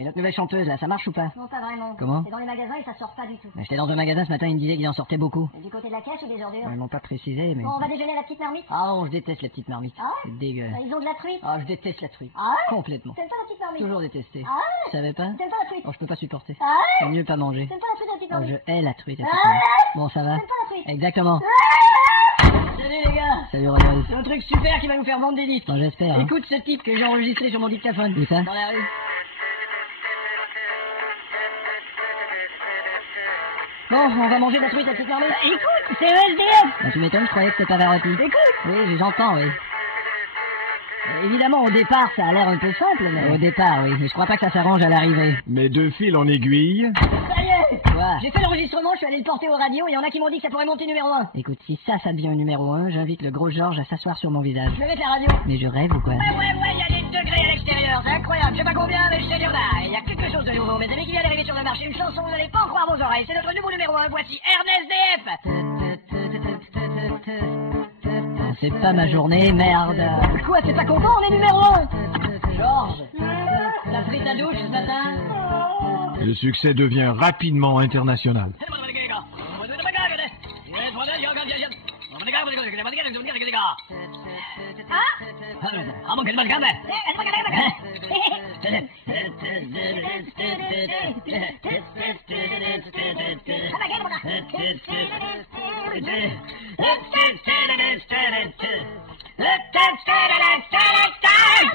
Et notre nouvelle chanteuse, là, ça marche ou pas? Non, pas vraiment. Comment? C'est dans les magasins et ça sort pas du tout. J'étais dans un magasin ce matin, ils me disaient qu'il en sortait beaucoup. Et du côté de la caisse ou des ordures? Ils m'ont pas précisé, mais... Bon, on va déjeuner à la petite marmite? Ah non, je déteste la petite marmite. Ah ouais? C'est dégueu. Bah, ils ont de la truite. Ah, je déteste la truite. Ah ouais? Complètement. T'aimes pas la petite marmite? Toujours détesté. Ah ouais? Tu savais pas? T'aimes pas la truite? Oh, je peux pas supporter. Ah ouais? Vaut mieux pas manger. T'aimes pas la truite à la petite Oh, marmite? je hais la truite. Ah Bon, ça va? T'aimes pas la truite? Exactement. Salut les gars! Salut, Rodolphe. C'est un truc super qui va nous faire vendre des disques. Bon, j'espère. Hein. Écoute ce type que j'ai enregistré sur mon dictaphone. Où ça? Dans la rue. Bon, on va manger de la truite à la petite marmite. Écoute, c'est ESDF! Bah, tu m'étonnes, je croyais que c'était Pavarotti. Écoute! Oui, j'entends, oui. Évidemment, au départ, ça a l'air un peu simple, mais... Au départ, oui, mais je crois pas que ça s'arrange à l'arrivée. Mais de fil en aiguille... Ça y est! Quoi? J'ai fait l'enregistrement, je suis allé le porter aux radios, et il y en a qui m'ont dit que ça pourrait monter numéro 1. Écoute, si ça devient numéro 1, j'invite le gros Georges à s'asseoir sur mon visage. Je vais mettre la radio. Mais je rêve ou quoi? Ouais, il y a des degrés à l'extérieur, c'est incroyable, je sais pas combien, mais je sais qu'il y en a. Il y a quelque chose de nouveau, mes amis qui vient d'arriver sur le marché, une chanson, vous n'allez pas en croire vos oreilles, c'est notre nouveau numéro 1, voici RNSDF. C'est pas ma journée, merde. Quoi, t'es pas content, on est numéro 1. Georges, t'as pris ta douche ce matin? Le succès devient rapidement international.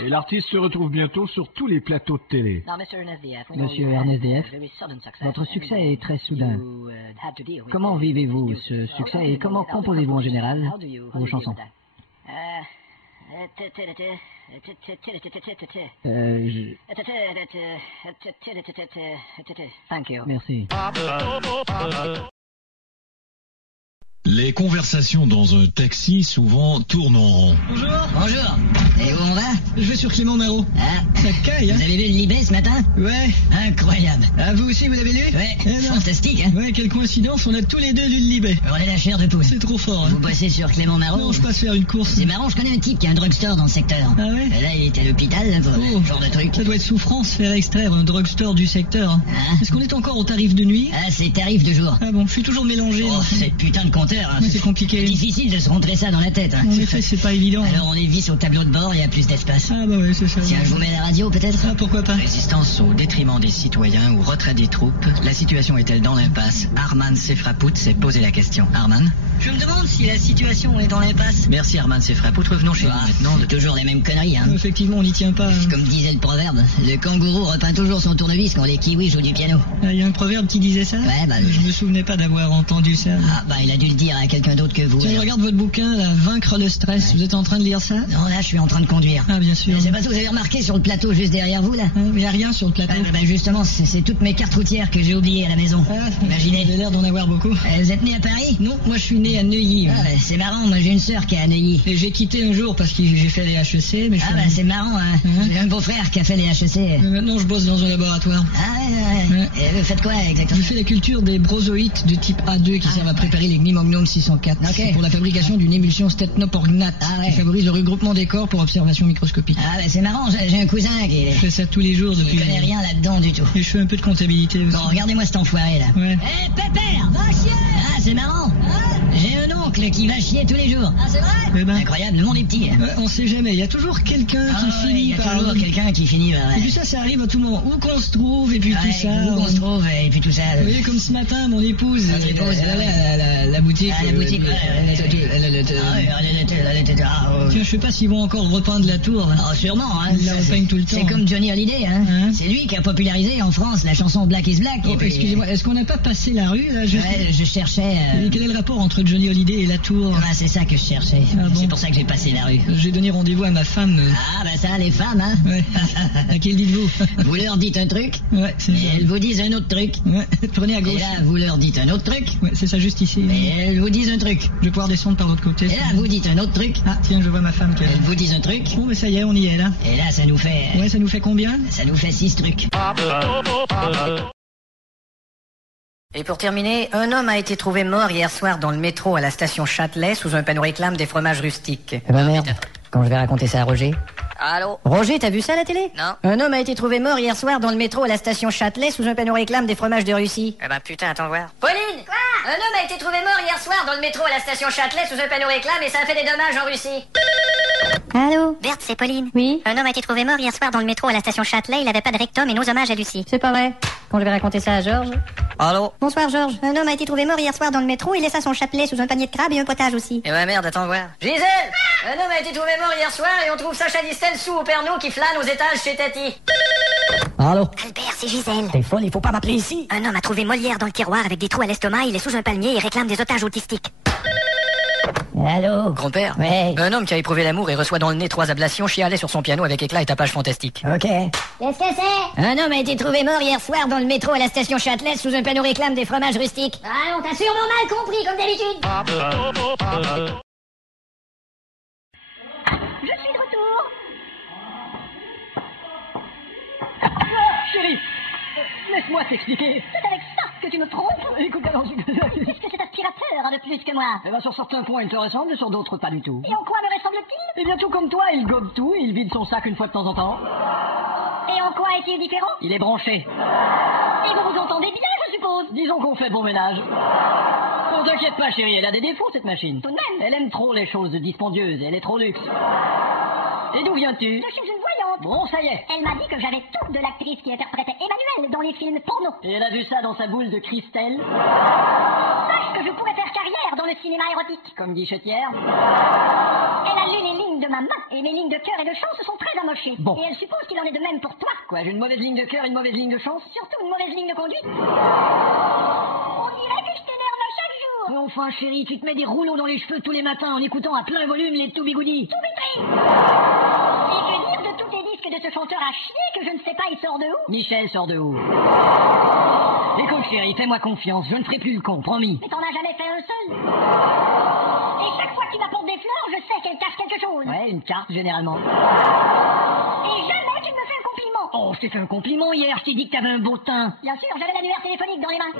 Et l'artiste se retrouve bientôt sur tous les plateaux de télé. Monsieur RNSDF, votre succès est très soudain. Comment vivez-vous ce succès et comment composez-vous en général vos chansons? Thank you. Merci. Les conversations dans un taxi souvent tournent en rond. Bonjour. Bonjour. Et où on va? Je vais sur Clément Marot. Ah, Ça caille, hein? vous avez lu le Libé ce matin? Ouais. Incroyable. Ah, vous aussi, vous l'avez lu? Ouais, Eh non. fantastique, hein? Ouais, quelle coïncidence, on a tous les deux lu le Libé. On est la chair de poule. C'est trop fort, Vous hein? bossez sur Clément Marot? Non, je passe faire une course. C'est marrant, je connais un type qui a un drugstore dans le secteur. Ah ouais? Et là, il est à l'hôpital, là, pour Oh. ce genre de truc. Ça doit être souffrance, faire extraire un drugstore du secteur. Ah. Est-ce qu'on est encore au tarif de nuit? Ah, c'est tarif de jour. Ah bon, je suis toujours mélangé. Oh, là. c'est putain de compteur, hein. Ouais, c'est compliqué. C'est difficile de se rentrer ça dans la tête, hein. En effet, c'est pas évident. Alors on est vis au tableau de bord, il y a plus d'espace. Ah bah ouais, c'est ça. Tiens, je vous mets la radio, peut-être? Ah, pourquoi pas? Résistance au détriment des citoyens ou retrait des troupes, la situation est-elle dans l'impasse? Arman Sefrapout s'est posé la question. Arman? Je me demande si la situation est dans l'impasse. Merci Arman Sefrapout, revenons chez Ah, nous maintenant. c'est toujours les mêmes conneries, hein. Effectivement, on n'y tient pas. Comme disait le proverbe, le kangourou repeint toujours son tournevis quand les kiwis jouent du piano. Ah, il y a un proverbe qui disait ça? Ouais, bah... Je me souvenais pas d'avoir entendu ça. Ah, bah il a dû le dire à quelqu'un d'autre que vous. Tiens, je alors. regarde votre bouquin, là, Vaincre le stress. Vous êtes en train de lire ça? Non, là, je suis en train de conduire. Ah, bien sûr. Je sais pas si vous avez remarqué sur le plateau juste derrière vous, là. Il n'y a rien sur le plateau. Bah, justement, c'est toutes mes cartes routières que j'ai oubliées à la maison. Ah, Imaginez. Vous avez l'air d'en avoir beaucoup. Vous êtes né à Paris? Non, moi je suis né à Neuilly. Ah, bah, c'est marrant, moi j'ai une sœur qui est à Neuilly. Et j'ai quitté un jour parce que j'ai fait les HEC, mais je Ah, suis bah, c'est marrant, hein. J'ai un beau-frère qui a fait les HEC. Maintenant je bosse dans un laboratoire. Ah, ouais. Et vous faites quoi exactement? Je fais la culture des brozoïtes de type A2 qui servent à préparer les Gminognum 604. Ok. C'est pour la fabrication d'une émulsion stétnoporgnate Ah, ouais. qui favorise le regroupement des corps pour observation microscopique. Ah, bah, c'est marrant, j'ai un cousin qui Je fais ça tous les jours il depuis... connaît rien là-dedans du tout. Et je fais un peu de comptabilité aussi. Bon, regardez-moi cet enfoiré, là. Ouais. Eh, Pépère, va chier! Ah, c'est marrant. J'ai un oncle qui va chier tous les jours. Ah, c'est vrai? Eh ben, Incroyable, le monde est petit. on sait jamais, il y a toujours quelqu'un Ah, qui ouais, il finit y a par... toujours quelqu'un qui finit par... Et puis ça arrive à tout moment. Où qu'on se trouve, et puis Ouais, tout ça... où on se trouve, et puis tout ça. Vous voyez, comme ce matin, mon épouse, Votre épouse, elle allait à la boutique. Ah, la boutique, ouais, Tiens, je sais pas s'ils vont encore repeindre la tour. Là. Ah, sûrement, hein. Ils la repeignent tout le temps. C'est comme Johnny Hallyday, hein. Hein? C'est lui qui a popularisé en France la chanson Black is Black. Oh, et puis- excusez-moi, est-ce qu'on n'a pas passé la rue, là, juste... Ouais, je cherchais... Et quel est le rapport entre Johnny Hallyday et la tour? Ah, c'est ça que je cherchais. Ah, bon. C'est pour ça que j'ai passé la rue. J'ai donné rendez-vous à ma femme. Ah, bah ça, les femmes, hein. Ouais. À qui le dites-vous? Vous leur dites un truc, Ouais, c'est et ça. elles vous disent un autre truc. Ouais, prenez à Et gauche. là, vous leur dites un autre truc, Ouais, c'est ça, juste ici. et elles vous disent un truc. Je vais pouvoir descendre par l'autre côté. Et là, vous dites un autre truc, Ah, tiens, je vois ma femme qui est là. elles vous disent un truc, Bon, mais ça y est, on y est, là. et là, ça nous fait... Ouais, ça nous fait combien? Ça nous fait 6 trucs. Et pour terminer, un homme a été trouvé mort hier soir dans le métro à la station Châtelet sous un panneau réclame des fromages rustiques. Eh ben merde, quand je vais raconter ça à Roger... Allô? Roger, t'as vu ça à la télé? Non. Un homme a été trouvé mort hier soir dans le métro à la station Châtelet sous un panneau réclame des fromages de Russie. Eh ben putain, attends voir. Pauline! Quoi? Un homme a été trouvé mort hier soir dans le métro à la station Châtelet sous un panneau réclame et ça a fait des dommages en Russie. Allô? Berthe, c'est Pauline. Oui? Un homme a été trouvé mort hier soir dans le métro à la station Châtelet, il avait pas de rectum et nos hommages à Lucie. C'est pas vrai. Quand je vais raconter ça à Georges. Allô? Bonsoir Georges. Un homme a été trouvé mort hier soir dans le métro, il laissa son chapelet sous un panier de crabes et un potage aussi. Eh ben merde, attends voir. Gisèle! Un homme a été trouvé mort hier soir et on trouve Sacha Distel sous au Pernod qui flâne aux étages chez Tati. Allô? Albert, c'est Gisèle. T'es folle, il faut pas m'appeler ici. Un homme a trouvé Molière dans le tiroir avec des trous à l'estomac, il est sous un palmier et réclame des otages autistiques. Allô? Grand-père? Ouais. Un homme qui a éprouvé l'amour et reçoit dans le nez 3 ablations chialait sur son piano avec éclat et tapage fantastique. Ok. Qu'est-ce que c'est? Un homme a été trouvé mort hier soir dans le métro à la station Châtelet sous un panneau réclame des fromages rustiques. Ah, on t'a sûrement mal compris, comme d'habitude. Je suis de retour. Chérie, laisse-moi t'expliquer. C'est avec ça que tu me trompes. Écoute, alors, Qu'est-ce que cet aspirateur a de plus que moi? Eh ben, sur certains points, il te ressemble, et sur d'autres, pas du tout. Et en quoi me ressemble-t-il? Eh bien, tout comme toi, il gobe tout, et il vide son sac une fois de temps en temps. Et en quoi est-il différent? Il est branché. Et vous vous entendez bien, je suppose? Disons qu'on fait bon ménage. Ne t'inquiète pas, chérie, elle a des défauts, cette machine. Tout de même. Elle aime trop les choses dispendieuses, et elle est trop luxe. Et d'où viens-tu? Je suis une voyante. Bon, ça y est. Elle m'a dit que j'avais tout de l'actrice qui interprétait Emmanuel dans les films porno. Et elle a vu ça dans sa boule de cristal, Sache que je pourrais faire carrière dans le cinéma érotique. comme guichetière. Elle a lu les lignes de ma main, et mes lignes de cœur et de chance sont très amochées. Bon. Et elle suppose qu'il en est de même pour toi. Quoi, j'ai une mauvaise ligne de cœur, une mauvaise ligne de chance? Surtout une mauvaise ligne de conduite. On dirait que je t'énerve à chaque jour. Mais enfin, chérie, tu te mets des rouleaux dans les cheveux tous les matins en écoutant à plein volume les To Be Goody. Tout pétri. Et que dire de tous tes disques de ce chanteur à chier que je ne sais pas il sort de où? Michel sort de où? Écoute, chérie, fais-moi confiance, je ne ferai plus le con, promis. Mais t'en as jamais fait un seul. Et chaque fois que tu m'apportes des fleurs, je sais qu'elles cachent quelque chose. Ouais, une carte, généralement. Et jamais tu me fais un compliment. Oh, je t'ai fait un compliment hier, je t'ai dit que t'avais un beau teint. Bien sûr, j'avais l'annuaire téléphonique dans les mains.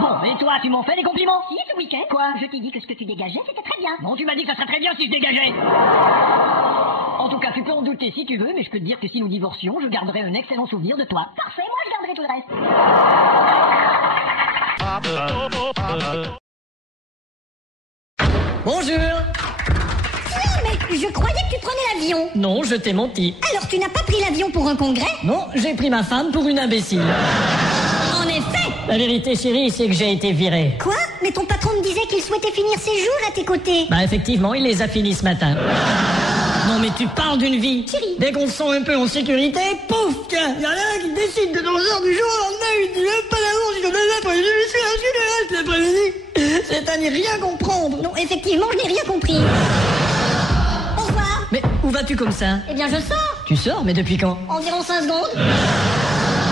Bon, et toi, tu m'en fais des compliments? Si, ce week-end. Quoi? Je t'ai dit que ce que tu dégageais, c'était très bien. Non, tu m'as dit que ça serait très bien si je dégageais. En tout cas, tu peux en douter si tu veux, mais je peux te dire que si nous divorcions, je garderai un excellent souvenir de toi. Parfait, moi je garderai tout le reste. Bonjour. Mais je croyais que tu prenais l'avion. Non, je t'ai menti. Alors tu n'as pas pris l'avion pour un congrès? Non, j'ai pris ma femme pour une imbécile. En effet. La vérité, chérie, c'est que j'ai été viré. Quoi? Mais ton patron me disait qu'il souhaitait finir ses jours à tes côtés. Bah effectivement, il les a finis ce matin. Non mais tu parles d'une vie. Thierry. Dès qu'on se sent un peu en sécurité, pouf, tiens, y en a un qui décide de dans le genre du jour au lendemain, il dit même pas d'amour, je connais pas, je me suis inscrit le reste l'après-midi. C'est à n'y rien comprendre. Non, effectivement, je n'ai rien compris. Au revoir. Mais où vas-tu comme ça? Eh bien, je sors. Tu sors, mais depuis quand? Environ 5 secondes.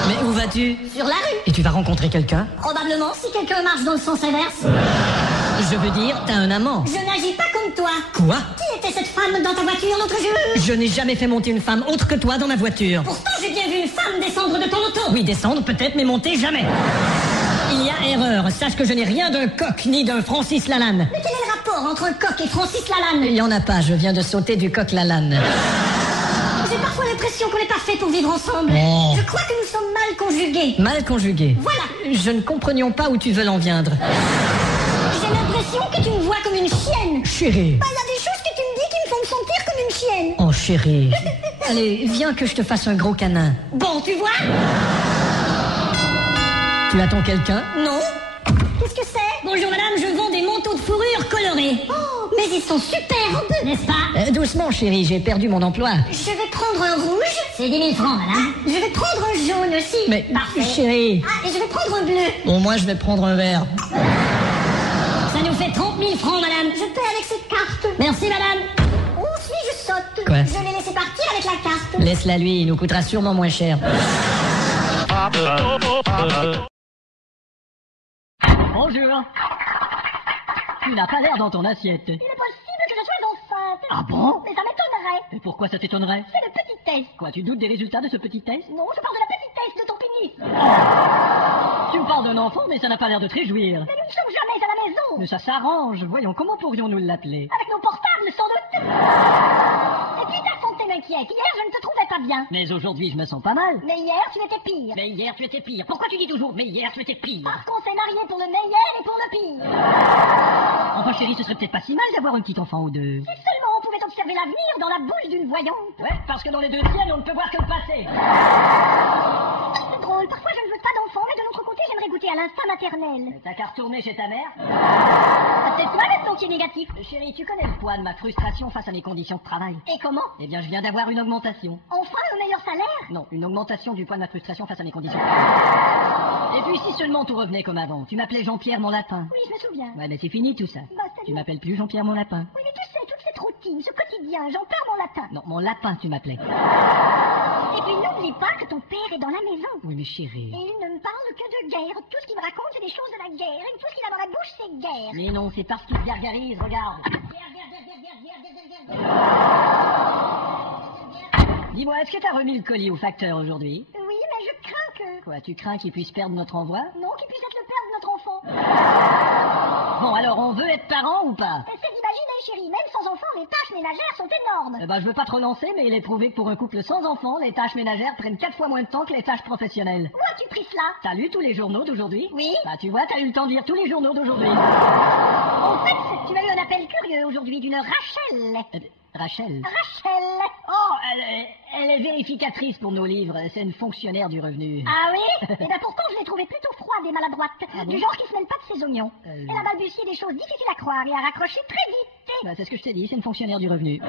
Mais où vas-tu? Sur la rue. Et tu vas rencontrer quelqu'un? Probablement, si quelqu'un marche dans le sens inverse. Je veux dire, t'as un amant. Je n'agis pas comme toi. Quoi? Qui était cette femme dans ta voiture l'autre jour? Je n'ai jamais fait monter une femme autre que toi dans ma voiture. Pourtant, j'ai bien vu une femme descendre de ton auto. Oui, descendre peut-être, mais monter jamais. Il y a erreur. Sache que je n'ai rien d'un coq ni d'un Francis Lalanne. Mais quel est le rapport entre un coq et Francis Lalanne? Il y en a pas, je viens de sauter du coq Lalanne. J'ai parfois l'impression qu'on n'est pas fait pour vivre ensemble. Oh. Je crois que nous sommes mal conjugués. Mal conjugué. Voilà. Je ne comprenions pas où tu veux l'en viendre. J'ai l'impression que tu me vois comme une chienne. Chérie. Bah, il y a des choses que tu me dis qui me font me sentir comme une chienne. Oh chérie. Allez, viens que je te fasse un gros câlin. Bon, tu vois? Tu attends quelqu'un? Non. Qu'est-ce que c'est? Bonjour madame, je vends des manteaux de fourrure colorés. Oh, mais ils sont superbes, n'est-ce pas? Doucement chérie, j'ai perdu mon emploi. Je vais prendre un rouge. C'est 10 000 francs, madame. Je vais prendre un jaune aussi. Mais Parfait. chérie. Ah, et je vais prendre un bleu. Bon, moi je vais prendre un verre. Ça nous fait 30 000 francs, madame. Je paie avec cette carte. Merci, madame. Oh, si je saute. Quoi? Je l'ai laissé partir avec la carte. Laisse-la lui, il nous coûtera sûrement moins cher. Bonjour. Tu n'as pas l'air dans ton assiette. Il est possible que je sois enceinte. Ah bon? Mais ça m'étonnerait. Et pourquoi ça t'étonnerait? C'est le petit test. Quoi, tu doutes des résultats de ce petit test? Non, je parle de la petite test de ton pénis. Tu me parles d'un enfant, mais ça n'a pas l'air de te réjouir. Mais nous ne sommes jamais à la maison. Mais ça s'arrange. Voyons, comment pourrions-nous l'appeler? Avec nos portables, sans doute. Et puis ta fontaine siècle. Hier, je ne te trouvais pas bien. Mais aujourd'hui, je me sens pas mal. Mais hier, tu étais pire. Mais hier, tu étais pire. Pourquoi tu dis toujours, mais hier, tu étais pire? Parce qu'on s'est mariés pour le meilleur et pour le pire. Enfin, chérie, ce serait peut-être pas si mal d'avoir un petit enfant ou deux. Si seulement on pouvait observer l'avenir dans la bouche d'une voyante. Ouais, parce que dans les deux tiennes, on ne peut voir que le passé. C'est drôle, parfois je ne veux pas d'enfant, mais de l'autre côté, j'aimerais goûter à l'instinct maternel. T'as qu'à retourner chez ta mère? C'est toi le qui est négatif. Chérie, tu connais le poids de ma frustration face à mes conditions de travail. Et comment? Eh bien, je viens d'avoir une augmentation. Enfin, un meilleur salaire? Non, une augmentation du poids de ma frustration face à mes conditions de travail. Et puis, si seulement tout revenait comme avant. Tu m'appelais Jean-Pierre mon lapin. Oui, je me souviens. Ouais, mais c'est fini tout ça. Bah, c'est Tu bien. m'appelles plus Jean-Pierre mon lapin. Oui, mais tu sais, toute cette routine, ce quotidien, j'en perds mon latin. Non, mon lapin, tu m'appelais. Et puis n'oublie pas que ton père est dans la maison. Oui, mais chérie. Et il ne me parle que de guerre. Tout ce qu'il me raconte, c'est des choses de la guerre. Et tout ce qu'il a dans la bouche, c'est guerre. Mais non, c'est parce qu'il se gargarise, regarde. Dis-moi, est-ce que t'as remis le colis au facteur aujourd'hui? Oui, mais je crains que... Quoi, tu crains qu'il puisse perdre notre envoi? Non, qu'il puisse être le père de notre enfant. Bon, alors on veut être parents ou pas? Essaie d'imaginer, chérie, même sans enfant, les tâches ménagères sont énormes. Eh ben, je veux pas te relancer, mais il est prouvé que pour un couple sans enfants, les tâches ménagères prennent 4 fois moins de temps que les tâches professionnelles. Où as-tu pris cela? T'as lu tous les journaux d'aujourd'hui? Oui. Bah, tu vois, t'as eu le temps de lire tous les journaux d'aujourd'hui. En fait, tu as eu un appel curieux aujourd'hui d'une Rachel. Rachel? Rachel. Oh, elle est vérificatrice pour nos livres. C'est une fonctionnaire du revenu. Ah oui? Eh bien pourtant, je l'ai trouvée plutôt froide et maladroite. Ah bon? Du genre qui se mêle pas de ses oignons. Elle a balbutié des choses difficiles à croire et a raccroché très vite. Bah, c'est ce que je t'ai dit, c'est une fonctionnaire du revenu.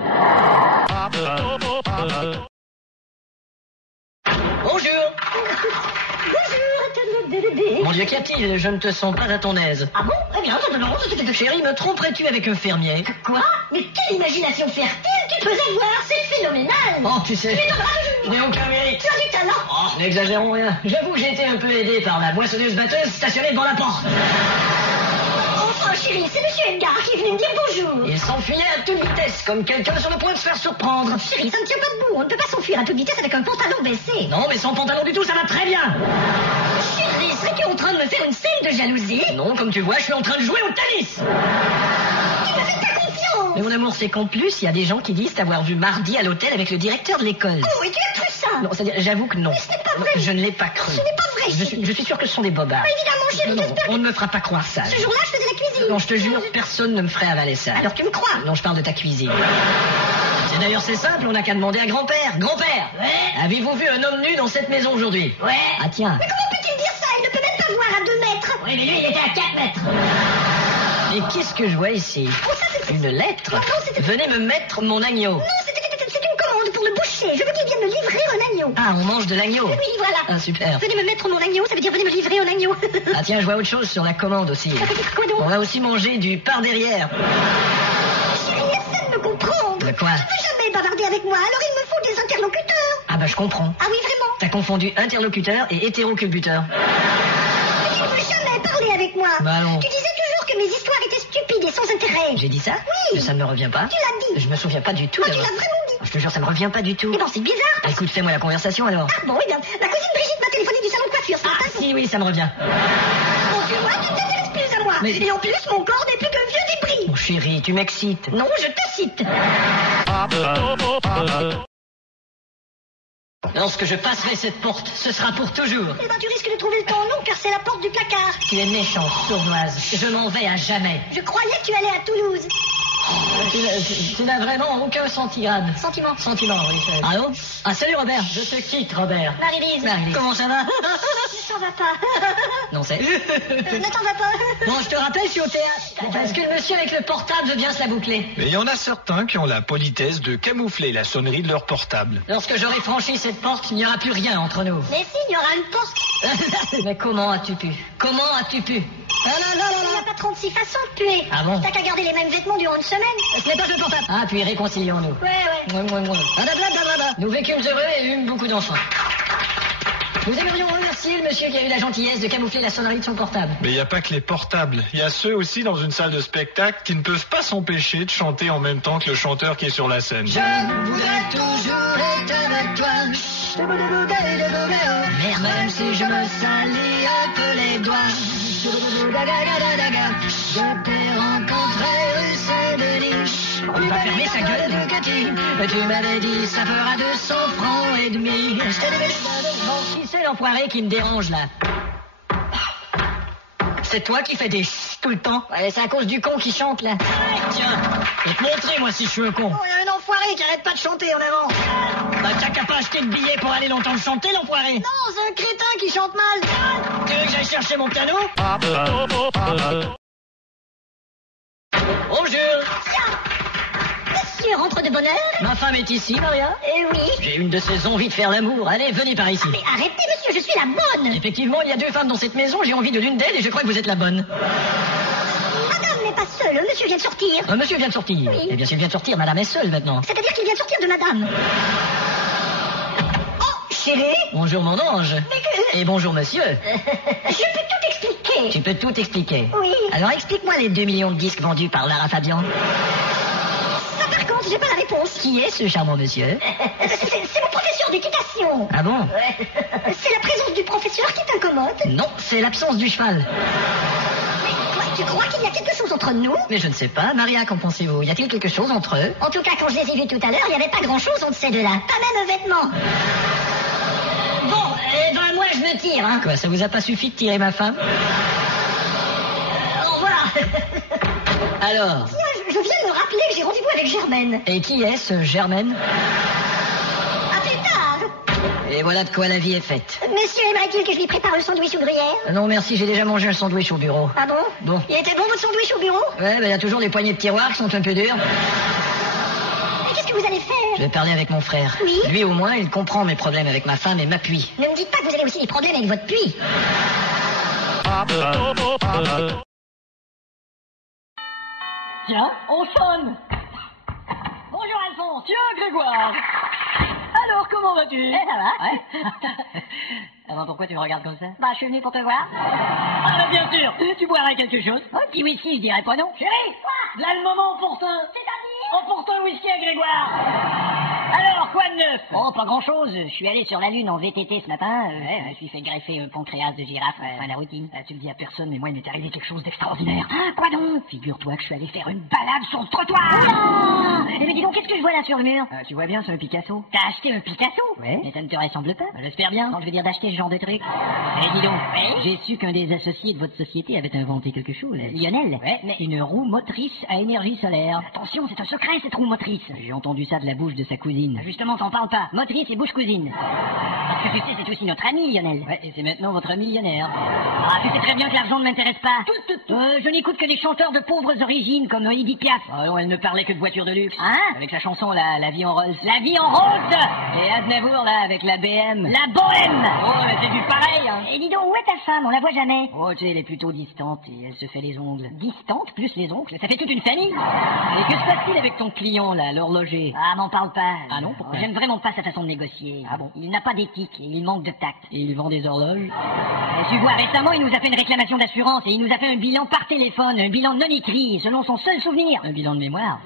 Bonjour. Bonjour. Mon Dieu, qu'y a-t-il? Je ne te sens pas à ton aise. Ah bon? Eh bien, non. Chérie, me tromperais-tu avec un fermier? Quoi? Mais quelle imagination fertile tu peux avoir, c'est phénoménal. Oh, tu sais, Tu es de brave. je n'ai aucun mérite. Tu as du talent. Oh, n'exagérons rien. J'avoue que j'ai été un peu aidé par la moissonneuse-batteuse stationnée devant la porte. Enfin, chérie, c'est Monsieur Edgar qui est venu me dire bonjour. Il s'enfuyait à toute vitesse, comme quelqu'un sur le point de se faire surprendre. Chérie, ça ne tient pas debout. On ne peut pas s'enfuir à toute vitesse avec un pantalon baissé. Non, mais sans pantalon du tout, ça va très bien. Chérie, serais-tu en train de me faire une scène de jalousie? Non, comme tu vois, je suis en train de jouer au tennis. Tu me fais pas confiance. Mais mon amour, c'est qu'en plus, il y a des gens qui disent t'avoir vu mardi à l'hôtel avec le directeur de l'école. Oh, et tu as cru ça? Non, c'est-à-dire, j'avoue que non. Mais ce n'est pas vrai. Je ne l'ai pas cru. Ce n'est pas vrai, chérie. Je suis sûr que ce sont des bobards. Évidemment, chérie, Non, j'espère on ne me fera pas croire ça. que ce jour-là, je faisais la cuisine. Non, je te jure, personne ne me ferait avaler ça. Alors tu me crois? Non, je parle de ta cuisine. C'est simple, on n'a qu'à demander à grand-père. Grand-père, Ouais. avez-vous vu un homme nu dans cette maison aujourd'hui? Ouais. Ah tiens. Mais comment peut-il dire ça? Il ne peut même pas voir à 2 mètres. Oui, mais lui, il était à 4 mètres. Et qu'est-ce que je vois ici? Oh, ça, c'est... Une lettre? Non, c'était... Venez me mettre mon agneau. Non, c'est une commande pour le boucher. Je veux qu'il vienne me livrer un agneau. Ah, on mange de l'agneau. Oui, voilà. Ah, super. Venez me mettre mon agneau, ça veut dire venez me livrer un agneau. Ah tiens, je vois autre chose sur la commande aussi. Quoi donc? On va aussi manger du par derrière. Chérie, essaie de me comprendre. De quoi? Tu ne peux jamais bavarder avec moi, alors il me faut des interlocuteurs. Ah bah je comprends. Ah oui, vraiment. T'as confondu interlocuteur et hétéroculbuteur. Mais tu ne veux jamais parler avec moi. Bah non. Tu disais toujours que mes histoires étaient stupides et sans intérêt. J'ai dit ça? Oui. Mais ça ne me revient pas. Tu l'as dit. Je me souviens pas du tout. Ah, tu d'avoir- l'as vraiment dit. Je te jure, ça me revient pas du tout. Eh ben, c'est bizarre. Ah, écoute, fais-moi la conversation alors. Ah bon, eh bien, ma cousine Brigitte m'a téléphoné du salon de coiffure ce matin. Si, oui, ça me revient. Bon, tu vois, tu ne t'intéresses plus à moi. Mais- Et en plus, mon corps n'est plus qu'un vieux débris. Mon chéri, tu m'excites. Non, je te cite. Lorsque je passerai cette porte, ce sera pour toujours. Eh ben, tu risques de trouver le temps long, car c'est la porte du placard. Tu es méchante, sournoise. Je m'en vais à jamais. Je croyais que tu allais à Toulouse. Tu n'as vraiment aucun sentiment. Sentiment. Sentiment, oui. Allô? Ah, salut Robert. Je te quitte, Robert. Marie-Lise. Marie-Lise. Comment ça va? Ne t'en va pas. Non, c'est... Ne t'en va pas. Bon, je te rappelle, je suis au théâtre. Est-ce que le monsieur avec le portable veut bien se la boucler? Mais il y en a certains qui ont la politesse de camoufler la sonnerie de leur portable. Lorsque j'aurai franchi cette porte, il n'y aura plus rien entre nous. Mais si, il y aura une porte. Mais comment as-tu pu? Comment as-tu pu? Ah là là là Il n'y là! a pas 36 façons de puer. Ah bon? T'as qu'à garder les mêmes vêtements durant une semaine. Ce n'est pas le portable. Ah, puis réconcilions-nous. Ouais. Nous vécûmes heureux et eûmes beaucoup d'enfants. Nous aimerions remercier le monsieur qui a eu la gentillesse de camoufler la sonnerie de son portable. Mais il n'y a pas que les portables. Il y a ceux aussi dans une salle de spectacle qui ne peuvent pas s'empêcher de chanter en même temps que le chanteur qui est sur la scène. Je voudrais toujours être avec toi. Même si je me salis un peu les doigts. Je t'ai rencontré rue Saint-Denis. va fermer sa gueule. Tu m'avais dit ça fera 200 francs et demi. Bon, qui c'est l'enfoiré qui me dérange là? C'est toi qui fais des tout le temps? Ouais, c'est à cause du con qui chante là. Tiens, je vais te montrer moi si je suis un con. Oh, y a un enfoiré qui arrête pas de chanter en avant. Bah t'as qu'à pas acheter de billets pour aller l'entendre chanter l'enfoiré. Non, c'est un crétin qui chante mal. Tu veux que j'aille chercher mon piano? Bonjour. Monsieur rentre de bonne heure? Ma femme est ici, Maria? Eh oui. J'ai une de ces envies de faire l'amour. Allez, venez par ici. Mais arrêtez, monsieur, je suis la bonne. Effectivement, il y a 2 femmes dans cette maison. J'ai envie de l'une d'elles et je crois que vous êtes la bonne. Madame n'est pas seule, monsieur vient de sortir. Monsieur vient de sortir. Oui. Eh bien, s'il vient de sortir, madame est seule maintenant. C'est-à-dire qu'il vient de sortir de madame. Oh, chérie. Bonjour, mon ange. Et bonjour, monsieur. Je peux tout expliquer. Tu peux tout expliquer. Oui. Alors, explique-moi les 2 millions de disques vendus par Lara Fabian. Ça, par contre, j'ai pas la réponse. Qui est ce charmant monsieur? C'est mon professeur d'équitation. Ah bon? C'est la présence du professeur qui t'incommode. Non, c'est l'absence du cheval. Mais toi, tu crois qu'il y a quelque chose entre nous? Mais je ne sais pas. Maria, qu'en pensez-vous? Y a-t-il quelque chose entre eux? En tout cas, quand je les ai vus tout à l'heure, il n'y avait pas grand-chose entre ces deux-là. Pas même un vêtement. Bon, eh ben moi je me tire, hein. Quoi, ça vous a pas suffi de tirer ma femme? Au revoir. Alors? Tiens, je viens de me rappeler que j'ai rendez-vous avec Germaine. Et qui est ce Germaine? À plus tard. Et voilà de quoi la vie est faite. Monsieur aimerait-il que je lui prépare le sandwich au gruyère? Non merci, j'ai déjà mangé un sandwich au bureau. Ah bon? Bon. Il était bon votre sandwich au bureau? Ouais, ben y a toujours les poignées de tiroirs qui sont un peu dures. Et qu'est-ce que vous allez faire? Je vais parler avec mon frère. Oui. Lui au moins, il comprend mes problèmes avec ma femme et m'appuie. Ne me dites pas que vous avez aussi des problèmes avec votre puits. Tiens, on sonne. Bonjour Alphonse. Tiens Grégoire. Alors, comment vas-tu? Ça va. Ouais. Alors pourquoi tu me regardes comme ça? Bah, je suis venu pour te voir. Ah, bah, bien sûr. Tu boirais quelque chose? Un petit whisky, je dirais pas non. Chérie, quoi? Là, le moment opportun. C'est-à-dire? Opportun whisky à Grégoire. Alors, quoi de neuf? Oh, pas grand-chose. Je suis allé sur la Lune en VTT ce matin. Je me suis fait greffer un pancréas de girafe. Enfin, la routine. Tu le dis à personne, mais moi, il m'est arrivé quelque chose d'extraordinaire. Ah, quoi donc? Figure-toi que je suis allé faire une balade sur le trottoir. Eh mais dis donc, qu'est-ce que je vois là sur le mur? Tu vois bien, c'est un Picasso. T'as acheté un Picasso? Ouais. Mais ça ne te ressemble pas? J'espère bien. Non, je veux dire d'acheter ce genre de truc. Eh, dis donc. J'ai su qu'un des associés de votre société avait inventé quelque chose. Lionel. Ouais, mais une roue motrice à énergie solaire. Attention, c'est un secret, cette roue motrice. J'ai entendu ça de la bouche de sa cousine. Justement, t'en parles pas. Motrice et bouche cousine. Parce que tu sais, c'est aussi notre ami, Lionel. Ouais, et c'est maintenant votre millionnaire. Ah, tu sais très bien que l'argent ne m'intéresse pas. Je n'écoute que des chanteurs de pauvres origines, comme Edith Piaf. Ah non, elle ne parlait que de voitures de luxe. Hein? Avec sa chanson, la vie en rose. La vie en rose! Et Aznavour, là, avec la BM. La bohème! Oh, mais c'est du pareil, hein. Et dis donc, où est ta femme? On la voit jamais. Oh, tu sais, elle est plutôt distante et elle se fait les ongles. Distante, plus les ongles? Ça fait toute une famille. Et que se passe-t-il avec ton client, là, l'horloger? Ah, m'en parle pas. Ah non, pourquoi? J'aime vraiment pas sa façon de négocier. Ah bon? Il n'a pas d'éthique et il manque de tact. Et il vend des horloges? Et tu vois, récemment, il nous a fait une réclamation d'assurance et il nous a fait un bilan par téléphone, un bilan non écrit, selon son seul souvenir. Un bilan de mémoire.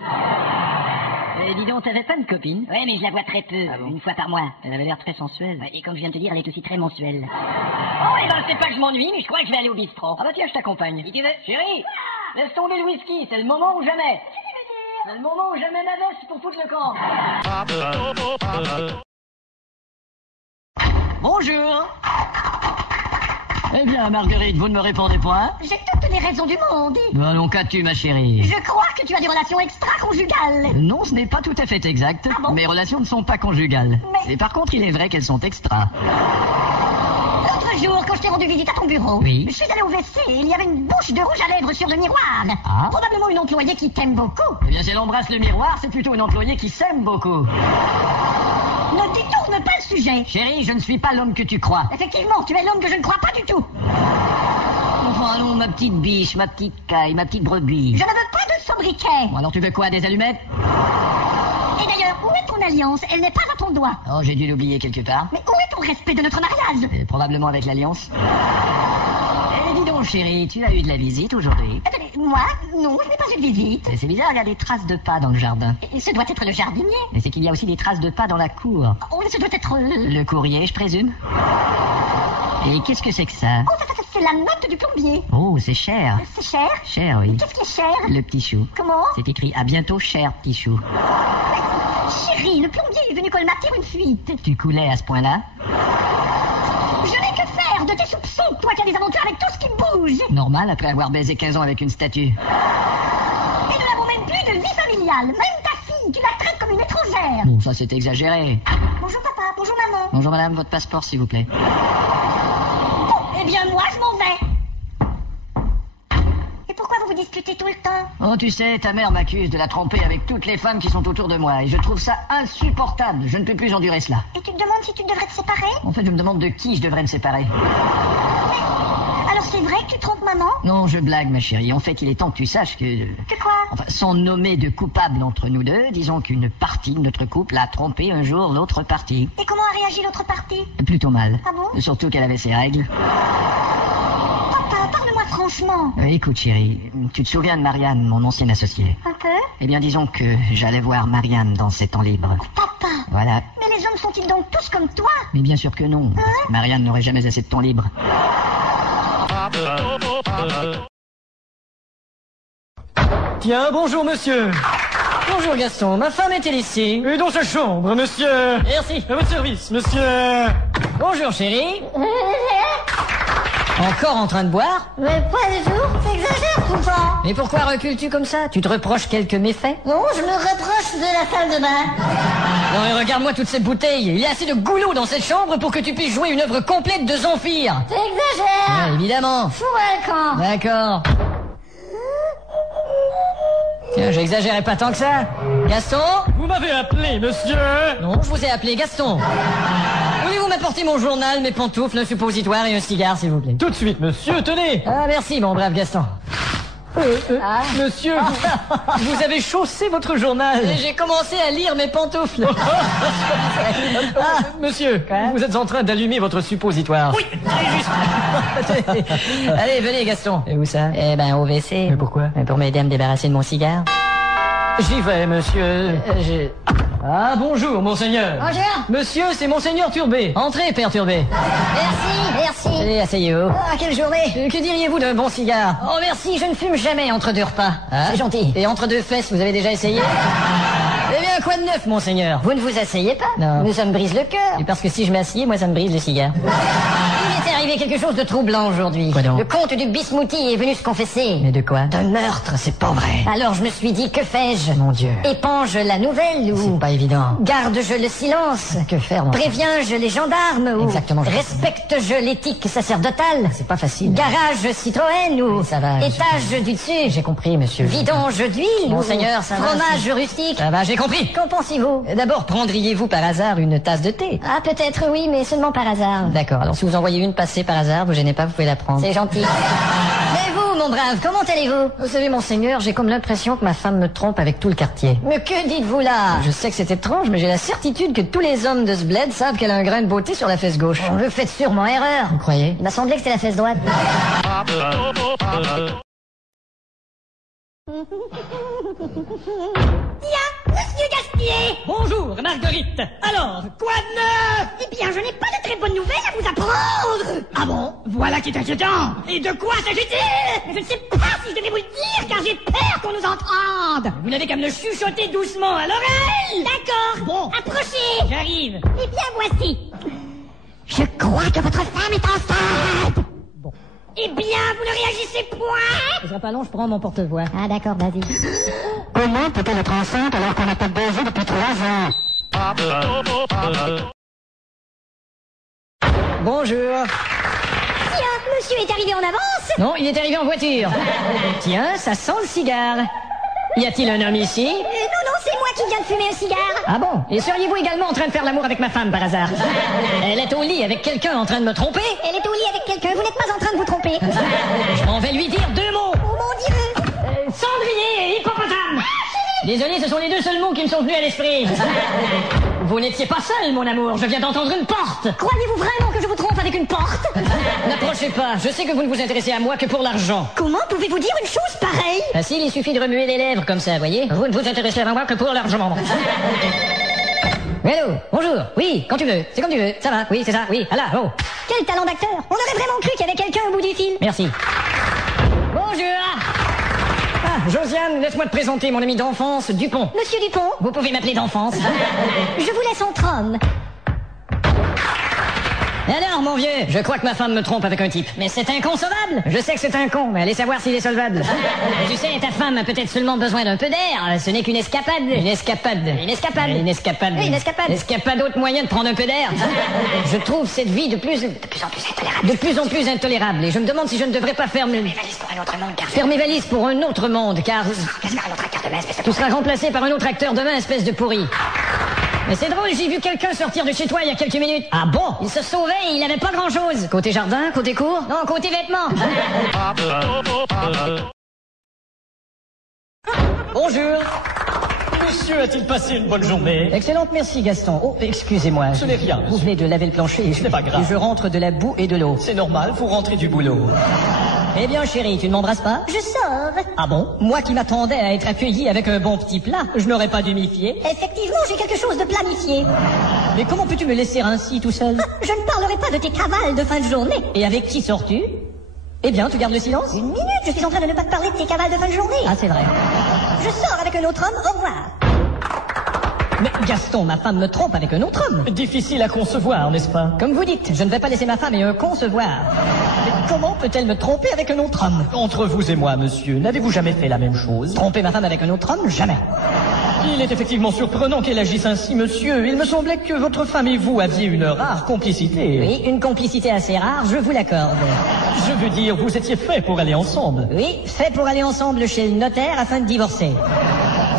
Et dis donc, t'avais pas une copine? Ouais, mais je la vois très peu, une fois par mois. Elle avait l'air très sensuelle. Ouais, et comme je viens de te dire, elle est aussi très mensuelle. Oh, et ben, c'est pas que je m'ennuie, mais je crois que je vais aller au bistrot. Ah bah tiens, je t'accompagne. Si tu veux. Chérie, laisse tomber le whisky, c'est le moment ou jamais. C'est le moment où je mets ma veste pour foutre le camp. Bonjour. Eh bien, Marguerite, vous ne me répondez point? J'ai toutes les raisons du monde. Allons, qu'as-tu, ma chérie? Je crois que tu as des relations extra-conjugales. Non, ce n'est pas tout à fait exact. Ah bon? Mes relations ne sont pas conjugales. Mais- Et par contre, il est vrai qu'elles sont extra. L'autre jour, quand je t'ai rendu visite à ton bureau, Oui. je suis allé au WC et il y avait une bouche de rouge à lèvres sur le miroir. Ah. Probablement une employée qui t'aime beaucoup. Eh bien, si elle embrasse le miroir, c'est plutôt une employée qui s'aime beaucoup. Ne détourne pas le sujet. Chérie, je ne suis pas l'homme que tu crois. Effectivement, tu es l'homme que je ne crois pas du tout. Enfin, allons, ma petite biche, ma petite caille, ma petite brebis. Je ne veux pas de sobriquet. Bon, alors tu veux quoi, des allumettes? Et d'ailleurs, où est ton alliance? Elle n'est pas à ton doigt. Oh, j'ai dû l'oublier quelque part. Mais où est ton respect de notre mariage? Et probablement avec l'Alliance. Eh, dis donc, chérie, tu as eu de la visite aujourd'hui? Attendez, moi? Non, je n'ai pas eu de visite. C'est bizarre, il y a des traces de pas dans le jardin. Et ce doit être le jardinier. Mais c'est qu'il y a aussi des traces de pas dans la cour. Oh, mais ce doit être... Le courrier, je présume? Et qu'est-ce que c'est que ça? Oh, c'est la note du plombier. Oh, c'est cher. C'est cher? Cher, oui. Qu'est-ce qui est cher? Le petit chou. Comment? C'est écrit « À bientôt, cher petit chou ». Chérie, le plombier est venu colmater une fuite. Tu coulais à ce point-là? Je n'ai que faire de tes soupçons, toi qui as des aventures avec tout ce qui bouge. Normal, après avoir baisé 15 ans avec une statue. Et nous n'avons même plus de vie familiale. Même ta fille, tu la traites comme une étrangère. Bon, ça c'est exagéré. Bonjour papa, bonjour maman. Bonjour madame, votre passeport s'il vous plaît. Bon, eh bien moi je m'en vais. Et pourquoi vous vous disputez tout le temps? Oh, tu sais, ta mère m'accuse de la tromper avec toutes les femmes qui sont autour de moi. Et je trouve ça insupportable. Je ne peux plus endurer cela. Et tu te demandes si tu devrais te séparer? En fait, je me demande de qui je devrais me séparer. Alors c'est vrai que tu trompes maman? Non, je blague, ma chérie. En fait, il est temps que tu saches que... Que quoi? Enfin, sans nommer de coupable entre nous deux, disons qu'une partie de notre couple a trompé un jour l'autre partie. Et comment a réagi l'autre partie? Plutôt mal. Ah bon? Surtout qu'elle avait ses règles. Papa, parle-moi franchement. Écoute, chérie, tu te souviens de Marianne, mon ancienne associée? Un peu? Eh bien, disons que j'allais voir Marianne dans ses temps libres. Papa! Voilà. Mais les hommes sont-ils donc tous comme toi? Mais bien sûr que non. Hein? Marianne n'aurait jamais assez de temps libre. Tiens, bonjour monsieur. Bonjour Gaston, ma femme est-elle ici? Et dans sa chambre, monsieur. Merci. À votre service, monsieur. Bonjour chérie. Encore en train de boire? Mais pas du tout, t'exagères tout le temps. Mais pourquoi recules-tu comme ça? Tu te reproches quelques méfaits? Non, je me reproche de la salle de bain. Non mais regarde-moi toutes ces bouteilles. Il y a assez de goulot dans cette chambre pour que tu puisses jouer une œuvre complète de Zamfir. T'exagères. Ouais, évidemment. Fous-moi le camp. D'accord. Tiens, j'exagérais pas tant que ça. Gaston? Vous m'avez appelé, monsieur. Non, je vous ai appelé Gaston. Voulez-vous m'apporter mon journal, mes pantoufles, un suppositoire et un cigare, s'il vous plaît? Tout de suite, monsieur, tenez. Ah, merci, mon brave Gaston. Monsieur, vous avez chaussé votre journal. J'ai commencé à lire mes pantoufles. Monsieur, vous êtes en train d'allumer votre suppositoire. Oui, très juste. Allez, venez, Gaston. Et où ça? Eh ben, au WC. Mais pourquoi? Pour m'aider à me débarrasser de mon cigare. J'y vais, monsieur. Ah, bonjour, monseigneur. Bonjour. Monsieur, c'est monseigneur Turbé. Entrez, père Turbé. Merci. Et asseyez-vous. Ah, quelle journée. Que diriez-vous d'un bon cigare? Oh merci, je ne fume jamais entre deux repas. Ah. C'est gentil. Et entre deux fesses, vous avez déjà essayé? Eh bien, quoi de neuf, monseigneur? Vous ne vous asseyez pas? Non. Mais ça me brise le cœur. Et parce que si je m'assieds, moi, ça me brise le cigare. Il est arrivé quelque chose de troublant aujourd'hui. Quoi donc? Le comte du Bismuthi est venu se confesser. Mais de quoi? D'un meurtre, c'est pas vrai. Alors je me suis dit, que fais-je? Mon Dieu. Épange la nouvelle ou... C'est pas évident. Garde-je le silence? Que faire, mon frère? Préviens-je les gendarmes ou... Exactement. Respecte-je l'éthique sacerdotale? C'est pas facile. Garage Citroën ou... Ça va. Étage du dessus? J'ai compris, monsieur. Vidange d'huile? Monseigneur, ou... ça va. Fromage rustique? Ça va, j'ai compris. Qu'en pensez-vous? D'abord, prendriez-vous par hasard une tasse de thé? Ah, peut-être oui, mais seulement par hasard. D'accord, alors si vous en voyez une passer par hasard, vous gênez pas, vous pouvez la prendre. C'est gentil. Mais vous, mon brave, comment allez-vous? Vous savez, monseigneur, j'ai comme l'impression que ma femme me trompe avec tout le quartier. Mais que dites-vous là? Je sais que c'est étrange, mais j'ai la certitude que tous les hommes de ce bled savent qu'elle a un grain de beauté sur la fesse gauche. Vous faites sûrement erreur. Vous croyez? Il m'a semblé que c'était la fesse droite. Tiens, monsieur Gaspier! Bonjour, Marguerite. Alors, quoi de neuf? Eh bien, je n'ai pas de très bonnes nouvelles à vous apprendre! Ah bon? Voilà qui est inquiétant. Et de quoi s'agit-il? Je ne sais pas si je devrais vous le dire, car j'ai peur qu'on nous entende! Vous n'avez qu'à me le chuchoter doucement à l'oreille. D'accord! Bon. Approchez! J'arrive. Eh bien, voici! Je crois que votre femme est enceinte! Bon. Eh bien, vous ne réagissez point? Ce sera pas long, je prends mon porte-voix. Ah, d'accord, vas-y. Comment peut-elle être enceinte alors qu'on n'a pas baisé depuis 3 ans? Bonjour. Tiens, monsieur est arrivé en avance? Non, il est arrivé en voiture. Tiens, ça sent le cigare. Y a-t-il un homme ici? Non, c'est moi qui viens de fumer un cigare. Ah bon? Et seriez-vous également en train de faire l'amour avec ma femme par hasard? Elle est au lit avec quelqu'un en train de me tromper? Elle est au lit avec quelqu'un, vous n'êtes pas en train de vous tromper. Je m'en vais lui dire 2 mots. Oh mon Dieu! Cendrier et hippopotame. Désolé, ce sont les 2 seuls mots qui me sont venus à l'esprit. Vous n'étiez pas seul, mon amour. Je viens d'entendre une porte. Croyez-vous vraiment que je vous trompe avec une porte? N'approchez pas. Je sais que vous ne vous intéressez à moi que pour l'argent. Comment pouvez-vous dire une chose pareille? Facile, il suffit de remuer les lèvres comme ça, voyez. Vous ne vous intéressez à moi que pour l'argent. Oui, allô, bonjour, oui, quand tu veux, c'est comme tu veux, ça va, oui, c'est ça, oui, ah là, oh. Quel talent d'acteur! On aurait vraiment cru qu'il y avait quelqu'un au bout du fil. Merci. Bonjour. Ah, Josiane, laisse-moi te présenter mon ami d'enfance, Dupont. Monsieur Dupont, Vous pouvez m'appeler d'enfance. je vous laisse entre hommes. Et alors, mon vieux, je crois que ma femme me trompe avec un type. Mais c'est inconcevable. Je sais que c'est un con, mais allez savoir s'il est solvable. Tu sais, ta femme a peut-être seulement besoin d'un peu d'air. Ce n'est qu'une escapade. Une escapade. Une escapade. Une escapade. Oui, une escapade. Est-ce qu'il n'y a pas d'autre moyen de prendre un peu d'air? Je trouve cette vie de plus en plus intolérable. De plus en plus intolérable. Et je me demande si je ne devrais pas faire mes valises pour un autre monde, car... Faire mes valises pour un autre monde, car... Tu seras remplacé par un autre acteur demain, espèce de pourri. Mais c'est drôle, j'ai vu quelqu'un sortir de chez toi il y a quelques minutes. Ah bon? Il se sauvait et il avait pas grand-chose. Côté jardin, côté cour? Non, côté vêtements. Bonjour. Monsieur a-t-il passé une bonne journée? Excellente, merci Gaston. Oh, excusez-moi. Ce n'est rien. Vous venez de laver le plancher. Ce n'est pas grave. Et je rentre de la boue et de l'eau. C'est normal, vous rentrez du boulot. Eh bien, chérie, tu ne m'embrasses pas? Je sors. Ah bon? Moi qui m'attendais à être accueilli avec un bon petit plat, je n'aurais pas dû m'y fier. Effectivement, j'ai quelque chose de planifié. Mais comment peux-tu me laisser ainsi tout seul? Je ne parlerai pas de tes cavales de fin de journée. Et avec qui sors-tu? Eh bien, tu gardes le silence? Une minute, je suis en train de ne pas te parler de tes cavales de fin de journée. Ah, c'est vrai. Je sors avec un autre homme, au revoir. Mais Gaston, ma femme me trompe avec un autre homme. Difficile à concevoir, n'est-ce pas? Comme vous dites, je ne vais pas laisser ma femme et un con se voir. Mais comment peut-elle me tromper avec un autre homme? Entre vous et moi, monsieur, n'avez-vous jamais fait la même chose? Tromper ma femme avec un autre homme? Jamais. Il est effectivement surprenant qu'elle agisse ainsi, monsieur. Il me semblait que votre femme et vous aviez une rare complicité. Oui, une complicité assez rare, je vous l'accorde. Je veux dire, vous étiez fait pour aller ensemble. Oui, fait pour aller ensemble chez le notaire afin de divorcer.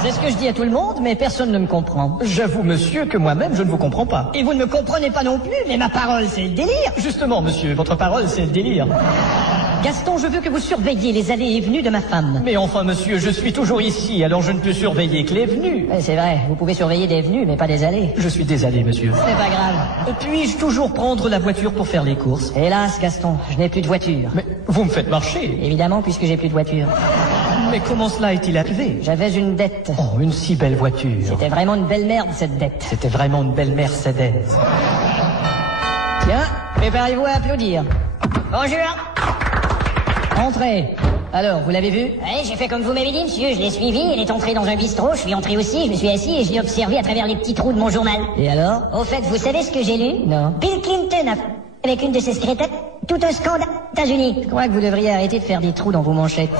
C'est ce que je dis à tout le monde, mais personne ne me comprend. J'avoue, monsieur, que moi-même, je ne vous comprends pas. Et vous ne me comprenez pas non plus, mais ma parole, c'est le délire. Justement, monsieur, votre parole, c'est le délire. Gaston, je veux que vous surveilliez les allées et venues de ma femme. Mais enfin, monsieur, je suis toujours ici, alors je ne peux surveiller que les venues. Oui, c'est vrai, vous pouvez surveiller des venues, mais pas des allées. Je suis désolé, monsieur. C'est pas grave. Puis-je toujours prendre la voiture pour faire les courses? Hélas, Gaston, je n'ai plus de voiture. Mais vous me faites marcher. Évidemment, puisque j'ai plus de voiture. Mais comment cela est-il arrivé? J'avais une dette. Oh, une si belle voiture. C'était vraiment une belle merde, cette dette. C'était vraiment une belle Mercedes. Tiens, préparez-vous à applaudir. Bonjour. Entrez. Alors, vous l'avez vu? Oui, j'ai fait comme vous m'avez dit, monsieur, je l'ai suivi, elle est entrée dans un bistrot, je suis entré aussi, je me suis assis et je l'ai observé à travers les petits trous de mon journal. Et alors? Au fait, vous savez ce que j'ai lu? Non. Bill Clinton a avec une de ses secrétaires, tout un scandale aux États-Unis. Je crois que vous devriez arrêter de faire des trous dans vos manchettes.